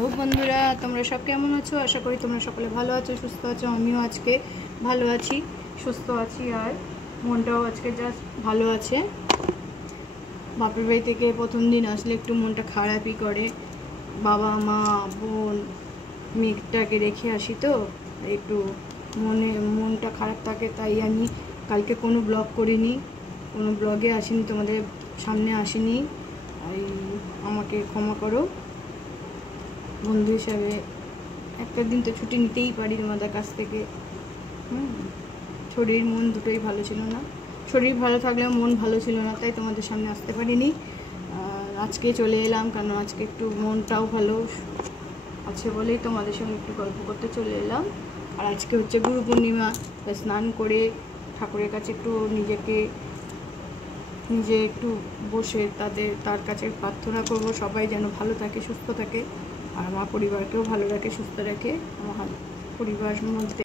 Hello বন্ধুরা, তোমরা সব কেমন আছো? আশা করি তোমরা সকলে ভালো আছো, সুস্থ আছো। আমিও আজকে ভালো আছি, সুস্থ আছি, আর মনটাও আজকে জাস্ট ভালো আছে। বাপের বাড়ি থেকে প্রথম দিন আসলে একটু মনটা খারাপই করে। বাবা মা বোন মেয়েটাকে রেখে আসি তো একটু মনটা খারাপ থাকে। তাই আমি কালকে কোনো ব্লগ করিনি, কোনো ব্লগে আসিনি, তোমাদের সামনে আসিনি। আমাকে ক্ষমা করো। বন্ধু হিসাবে একটা দিন তো ছুটি নিতেই পারি তোমাদের কাছ থেকে। শরীর মন দুটোই ভালো ছিল না, শরীর ভালো থাকলেও মন ভালো ছিল না, তাই তোমাদের সামনে আসতে পারিনি। আজকে চলে এলাম, কারণ আজকে একটু মনটাও ভালো আছে বলেই তোমাদের সঙ্গে একটু গল্প করতে চলে এলাম। আর আজকে হচ্ছে গুরু পূর্ণিমা, তাই স্নান করে ঠাকুরের কাছে একটু নিজে একটু বসে তার কাছে প্রার্থনা করব সবাই যেন ভালো থাকে, সুস্থ থাকে, আর আমার পরিবারকেও ভালো রাখে, সুস্থ রাখে। আমার পরিবারের মধ্যে